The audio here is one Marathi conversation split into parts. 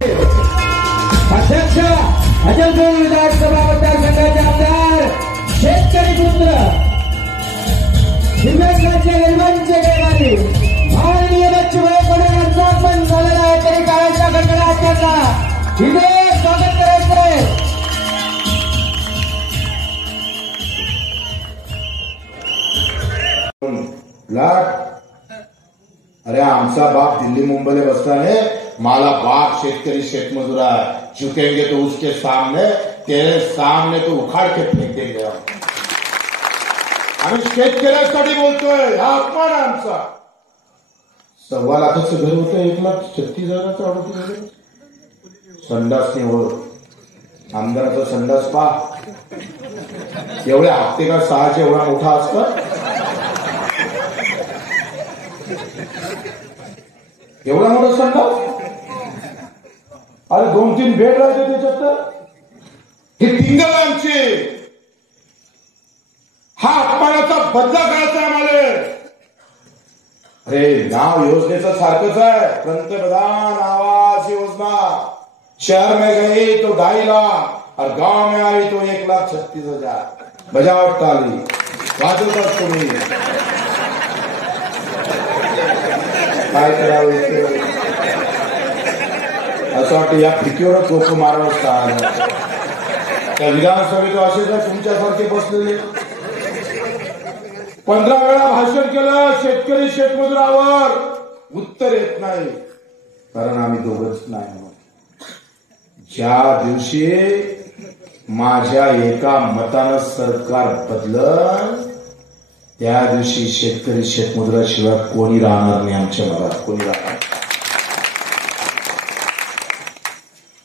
अध्यक्ष अजलपूर विधानसभा मतदारसंघाचे आमदार शेतकरी पुत्र हिंदुस्थानच्या गरिबांचे देवारी माननीय बच्चूभाई कडे यांचा आपण झालेला आहे तरी काळाच्या कडकडाट त्यांना इथे स्वागत करायचंय. अरे आमचा बाप दिल्ली मुंबईला बसताना माला बाप शेतकरी शेतमजूर है, झुकेंगे तो उसके सामने, तेरे सामने तो उखाड़ के फेक देंगे. आम्ही शेतकऱ्यासाठी बोलतोय, हा अपमान आहे आमचा. 1.25 लाखाचं घर होतं, 1,36,000चं ऑर्डर. संडास नाही होत, आमदाराचा संडास पा एवढे हप्ते का 6चे एवढा मोठा असतं. एवढा मोठा संडास, अरे 2-3 बेड राहते त्याच्यात. हे टिंगल आमची, हा अपमानाचा बदला करायचा आम्हाला. अरे नाव योजनेचं सारखंच आहे, पंतप्रधान आवास योजना. शहर में गई तो 2.5 लाख और गांव में आई तो 1,36,000. बजावट ताली वाजवतात तुम्ही. काय करावं असं वाटतं या फिकीवरच लोक मारणं असतात. त्या विधानसभेत असेच तुमच्यासारखे बसलेले. 15 वेळा भाषण केलं शेतकरी शेतमजुरावर, उत्तर येत नाही, कारण आम्ही दोघंच नाही. ज्या दिवशी माझ्या एका मतानं सरकार बदलं त्या दिवशी शेतकरी शेतमजुराशिवाय कोणी राहणार नाही आमच्या मनात, कोणी राहणार.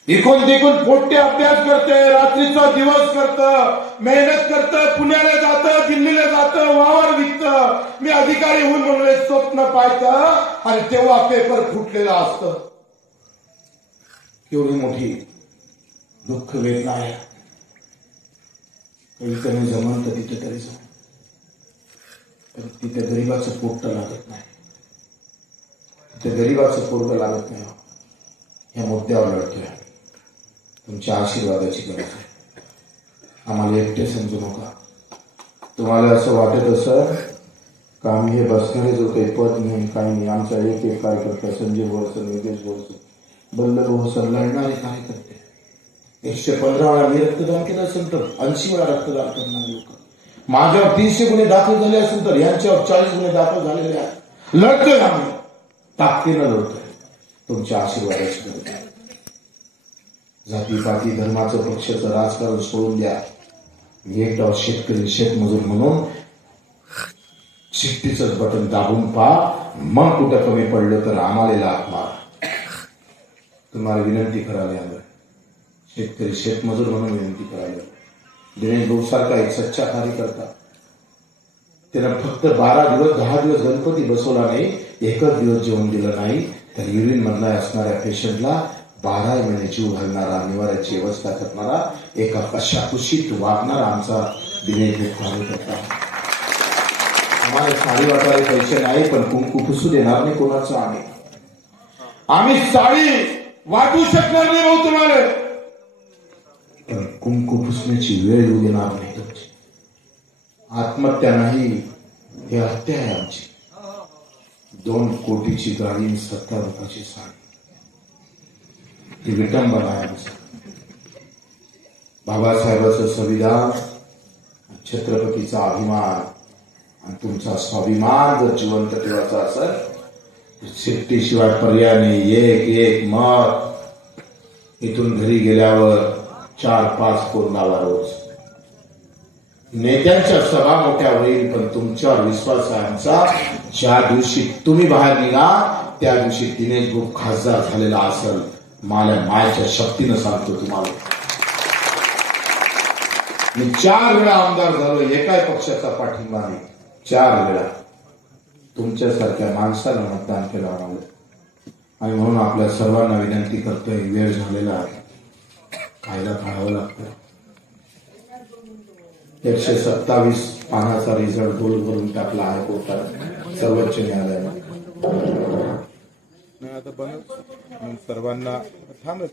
इकून तिकून पोट्टे अभ्यास करते, रात्रीचा दिवस करतं, मेहनत करतं, पुण्याला जातं, दिल्लीला जातं, वावर विकतं. मी अधिकारी होऊन म्हणले स्वप्न पाहतं आणि तेव्हा पेपर फुटलेला असतं. एवढी मोठी दुःख वेदना आहे. काही कमी जमन तर तिथे तरी जमन, पण तिथे गरीबाचं पोट लागत नाही, तिथे गरीबाचं पोट लागत नाही. या मुद्द्यावर लढतोय. तुमच्या आशीर्वादाची गरज आहे. आम्हाला एकटे समजू नका. तुम्हाला असं वाटत असं का आम्ही हे बसणारे जो काही पद नाही काही नाही, आमचा एक कार्यकर्ता संजय भोरसर, नितेश भोरसर, बल्लर भोरसर लढणारे कार्यकर्ते. 115 वेळा मी रक्तदान केलं असेल तर 80 वेळा रक्तदान करणारे लोक. माझ्यावर 300 गुन्हे दाखल झाले असेल तर यांच्यावर 40 गुन्हे दाखल झालेले आहेत. लढतोय आम्ही, ताकदीनं लढतोय. तुमच्या आशीर्वादाची गरज आहे. जातीपाती धर्माचं पक्षाचं राजकारण सोडून द्या. मी एकदा शेतकरी शेतमजूर म्हणून शिट्टीचं बटन दाबून पहा, मग कुठं कमी पडलं तर आम्हाला लाभ मारा. तुम्हाला विनंती करायला आलं, शेतकरी शेतमजूर म्हणून विनंती करायला. दिनेश भाऊ सारखा एक सच्चा कार्यकर्ता, त्यानं फक्त 12 दिवस 10 दिवस गणपती बसवला नाही, एकच दिवस जेवण दिलं नाही, तर युरिन मधला असणाऱ्या पेशंटला 12 महिने जीव घालणारा, निवाऱ्याची व्यवस्था करणारा, एका कशाकुशीत वागणारा आमचा दिनेश भाऊ कार्यकर्ता. आम्हाला साडी वाटायला पैसे नाही, पण कुंकू पुसू देणार नाही कोणाचं. आम्ही साडी वाटू शकणार नाही भाऊ तुम्हाला, पण कुंकू पुसण्याची वेळ येऊ देणार नाही तुमची. आत्महत्या नाही, हे हत्या आहे आमची. 2 कोटीची गाडी, 70 रुपयाची साडी, ही विटंबना आहे आमचं. बाबासाहेबांचं संविधान, छत्रपतीचा अभिमान आणि तुमचा स्वाभिमान जर जिवंत ठेवायचा असेल, शिट्टीशिवाय पर्याय नाही. एक मत. इथून घरी गेल्यावर 4-5 फोन लावा रोज. नेत्यांच्या सभा मोठ्या होईल, पण तुमच्यावर विश्वास आहे आमचा. ज्या दिवशी तुम्ही बाहेर निघा त्या दिवशी दिनेश भाऊ खासदार झालेला असेल, मला मायच्या शक्तीनं सांगतो तुम्हाला. मी 4 वेळा आमदार झालो, एकाही पक्षाचा पाठिंबा नाही. 4 वेळा तुमच्यासारख्या माणसाला मतदान केलं आम्हाला. आणि म्हणून आपल्या सर्वांना विनंती करतोय, वेळ झालेला आहे, कायदा काढावं लागतं. 127 पानाचा रिझल्ट गोल करून टाकला हायकोर्टात, सर्वोच्च न्यायालयाने. नाही आता बनव मग सर्वांना थांब